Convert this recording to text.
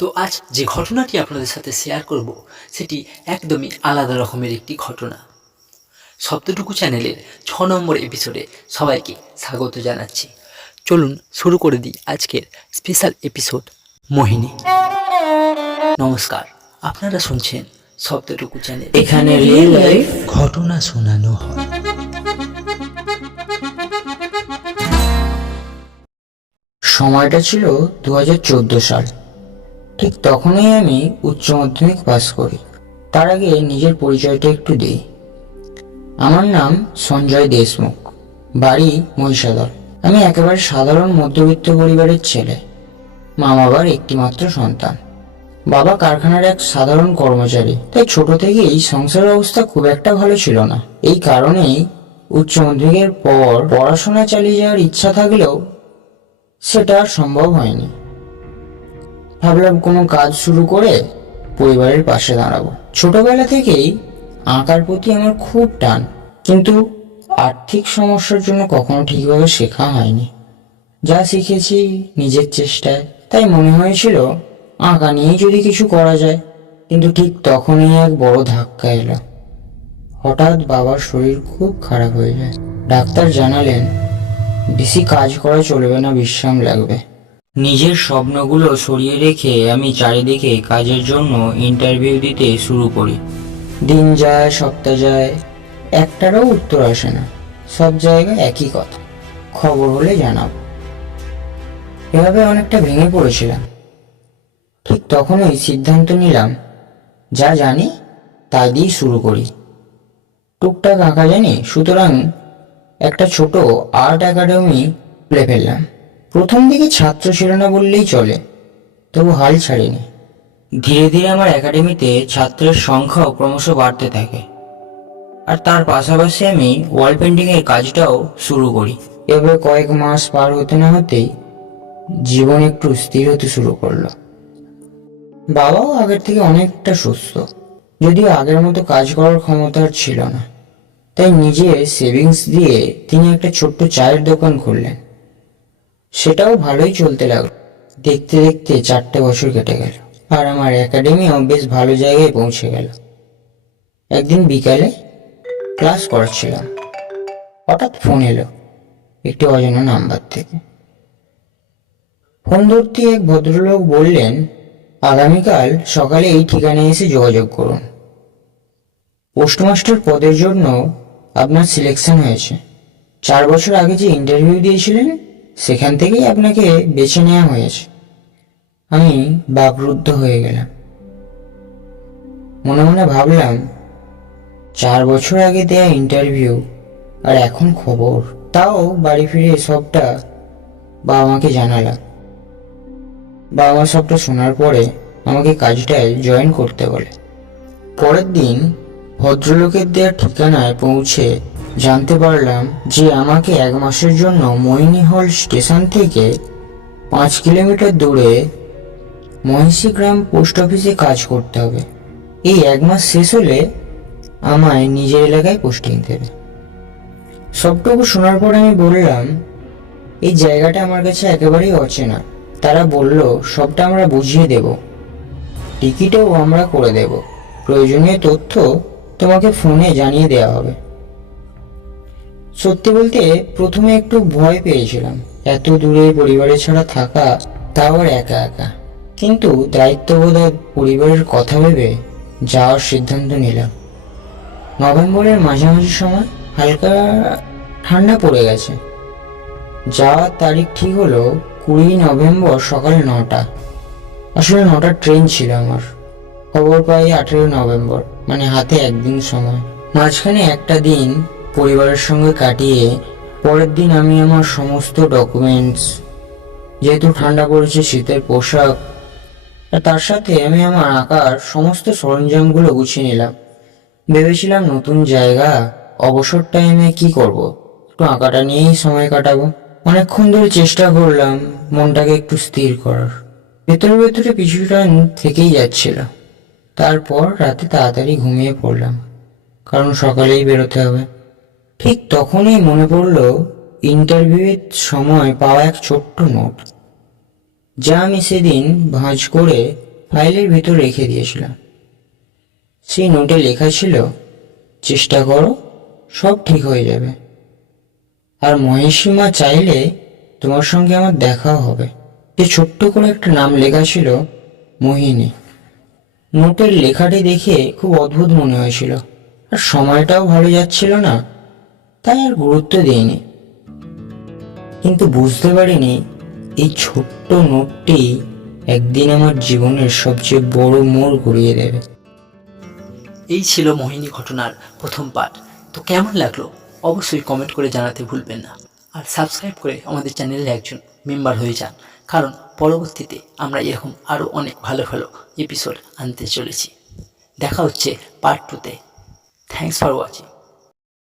তো আজ যে ঘটনাটি আপনাদের সাথে শেয়ার করব সেটি একদমই আলাদা রকমের একটি ঘটনা। শব্দটুকু চ্যানেলের ছ নম্বর এপিসোডে সবাইকে স্বাগত জানাচ্ছি। চলুন শুরু করে দিই আজকের স্পেশাল এপিসোড মোহিনী। নমস্কার আপনারা শুনছেন শব্দটুকু চ্যানেল এখানে রিয়েল লাইফ ঘটনা শোনানো হয়। সময়টা ছিল দু হাজার চোদ্দ সাল। ঠিক তখনই আমি উচ্চ মাধ্যমিক পাস করি। তার আগে নিজের পরিচয়টা একটু দিই। আমার নাম সঞ্জয় দেশমুখ, বাড়ি মহিষাদল। আমি একেবারে সাধারণ মধ্যবিত্ত পরিবারের ছেলে। মা বাবার একটিমাত্র সন্তান। বাবা কারখানার এক সাধারণ কর্মচারী, তাই ছোট থেকেই সংসারের অবস্থা খুব একটা ভালো ছিল না। এই কারণেই উচ্চ মাধ্যমিকের পর পড়াশোনা চালিয়ে যাওয়ার ইচ্ছা থাকলেও সেটা সম্ভব হয়নি। ভাবলাম কোনো কাজ শুরু করে পরিবারের পাশে দাঁড়াবো। ছোটবেলা থেকেই আঁকার প্রতি আমার খুব টান, কিন্তু আর্থিক সমস্যার জন্য কখনো ঠিকভাবে শেখা হয়নি। যা শিখেছি নিজের চেষ্টায়, তাই মনে হয়েছিল আঁকা নিয়েই যদি কিছু করা যায়, কিন্তু ঠিক তখনই এক বড় ধাক্কা এলো। হঠাৎ বাবার শরীর খুব খারাপ হয়ে যায়। ডাক্তার জানালেন, বেশি কাজ করা চলবে না, বিশ্রাম লাগবে। নিজের স্বপ্নগুলো সরিয়ে রেখে আমি চারিদিকে কাজের জন্য ইন্টারভিউ দিতে শুরু করি। দিন যায়, সপ্তাহ যায়, একটারও উত্তর আসে না। সব জায়গায় একই কথা। খবর হলে জানাব। এভাবে অনেকটা ভেঙে পড়েছিলাম। ঠিক তখনই সিদ্ধান্ত নিলাম, যা জানি তা দিয়ে শুরু করি। টুকটাক আঁকা জানি, সুতরাং একটা ছোট আর্ট একাডেমি খুলে ফেললাম। প্রথম দিকে ছাত্র ছিল না বললেই চলে, তবু হাল ছাড়িনি। ধীরে ধীরে আমার একাডেমিতে ছাত্রের সংখ্যাও ক্রমশ বাড়তে থাকে। আর তার পাশাপাশি আমি ওয়াল পেন্টিং এর কাজটাও শুরু করি। এভাবে কয়েক মাস পার হতে না হতেই জীবন একটু স্থির হতে শুরু করল। বাবাও আগের থেকে অনেকটা সুস্থ, যদিও আগের মতো কাজ করার ক্ষমতা আর ছিল না। তাই নিজে সেভিংস দিয়ে তিনি একটা ছোট্ট চায়ের দোকান খুললেন। সেটাও ভালোই চলতে লাগল। দেখতে দেখতে চারটে বছর কেটে গেল। আর আমার একাডেমিও বেশ ভালো জায়গায় পৌঁছে গেল। একদিন বিকালে ক্লাস করাচ্ছিলাম হঠাৎ ফোন এলো একটি অজানা নাম্বার থেকে। ফোন ধরতে এক ভদ্রলোক বললেন, আগামীকাল সকালে এই ঠিকানায় এসে যোগাযোগ করুন। পোস্টমাস্টার পদের জন্য আপনার সিলেকশন হয়েছে। চার বছর আগে যে ইন্টারভিউ দিয়েছিলেন সেখান থেকেই আপনাকে বেছে নেওয়া হয়েছে। আমি বাকরুদ্ধ হয়ে গেলাম। মনে মনে ভাবলাম, চার বছর আগে দেয়া ইন্টারভিউ আর এখন খবর, তাও বাড়ি ফিরে সবটা বাবা মাকে জানালাম। বাবা মা সবটা শোনার পরে আমাকে কাজটায় জয়েন করতে বলে। পরের দিন ভদ্রলোকের দেওয়া ঠিকানায় পৌঁছে জানতে পারলাম যে আমাকে এক মাসের জন্য মৈনী হল স্টেশন থেকে পাঁচ কিলোমিটার দূরে মহিষী গ্রাম পোস্ট অফিসে কাজ করতে হবে। এই এক মাস শেষ হলে আমায় নিজের এলাকায় পোস্টিং দেবে সবটুকু শোনার পর আমি বললাম, এই জায়গাটা আমার কাছে একেবারেই অচেনা তারা বলল, সবটা আমরা বুঝিয়ে দেব। টিকিটও আমরা করে দেব। প্রয়োজনীয় তথ্য তোমাকে ফোনে জানিয়ে দেওয়া হবে। সত্যি বলতে প্রথমে একটু ভয় পেয়েছিলাম। এত দূরে পরিবারের ছাড়া থাকা, তাও আর একা একা। কিন্তু দায়িত্ববোধ পরিবারের কথা ভেবে যাওয়ার সিদ্ধান্ত নিলাম। নভেম্বরের মাঝামাঝি সময় হালকা ঠান্ডা পড়ে গেছে। যাওয়ার তারিখ ঠিক হলো কুড়ি নভেম্বর সকাল নটা। আসলে নটার ট্রেন ছিল আমার। খবর পাই আঠেরো নভেম্বর মানে হাতে একদিন সময়। মাঝখানে একটা দিন পরিবারের সঙ্গে কাটিয়ে পরের দিন আমি আমার সমস্ত ডকুমেন্টস যেহেতু ঠান্ডা পড়েছে, শীতের পোশাক, আর তার সাথে আমি আমার আঁকার সমস্ত সরঞ্জামগুলো গুছিয়ে নিলাম। ভেবেছিলাম নতুন জায়গা, অবসর টাইমে কি করব? একটু আঁকাটা নিয়েই সময় কাটাবো। অনেকক্ষণ ধরে চেষ্টা করলাম মনটাকে একটু স্থির করার। ভেতরে ভেতরে কিছুটা থেকেই যাচ্ছিল তারপর রাতে তাড়াতাড়ি ঘুমিয়ে পড়লাম। কারণ সকালেই বেরোতে হবে। ঠিক তখনই মনে পড়ল ইন্টারভিউয়ের সময় পাওয়া এক ছোট্ট নোট যা আমি সেদিন ভাঁজ করে ফাইলের ভিতর রেখে দিয়েছিলাম। সেই নোটে লেখা ছিল, চেষ্টা করো, সব ঠিক হয়ে যাবে। আর মহিষীমা চাইলে তোমার সঙ্গে আমার দেখাও হবে। যে ছোট্ট করে একটা নাম লেখা ছিল, মোহিনী। নোটের লেখাটি দেখে খুব অদ্ভুত মনে হয়েছিল। আর সময়টাও ভালো যাচ্ছিল না। তাই আর গুরুত্ব দিইনি। কিন্তু বুঝতে পারিনি, এই ছোট্ট নোটটি একদিন আমার জীবনের সবচেয়ে বড় মোড় ঘুরিয়ে দেবে। এই ছিল মোহিনী ঘটনার প্রথম পার্ট তো কেমন লাগল? অবশ্যই কমেন্ট করে জানাতে ভুলবেন না। আর সাবস্ক্রাইব করে আমাদের চ্যানেলে একজন মেম্বার হয়ে যান। কারণ পরবর্তীতে আমরা এরকম আরও অনেক ভালো ভালো এপিসোড আনতে চলেছি। দেখা হচ্ছে পার্ট টুতে থ্যাংকস ফর ওয়াচিং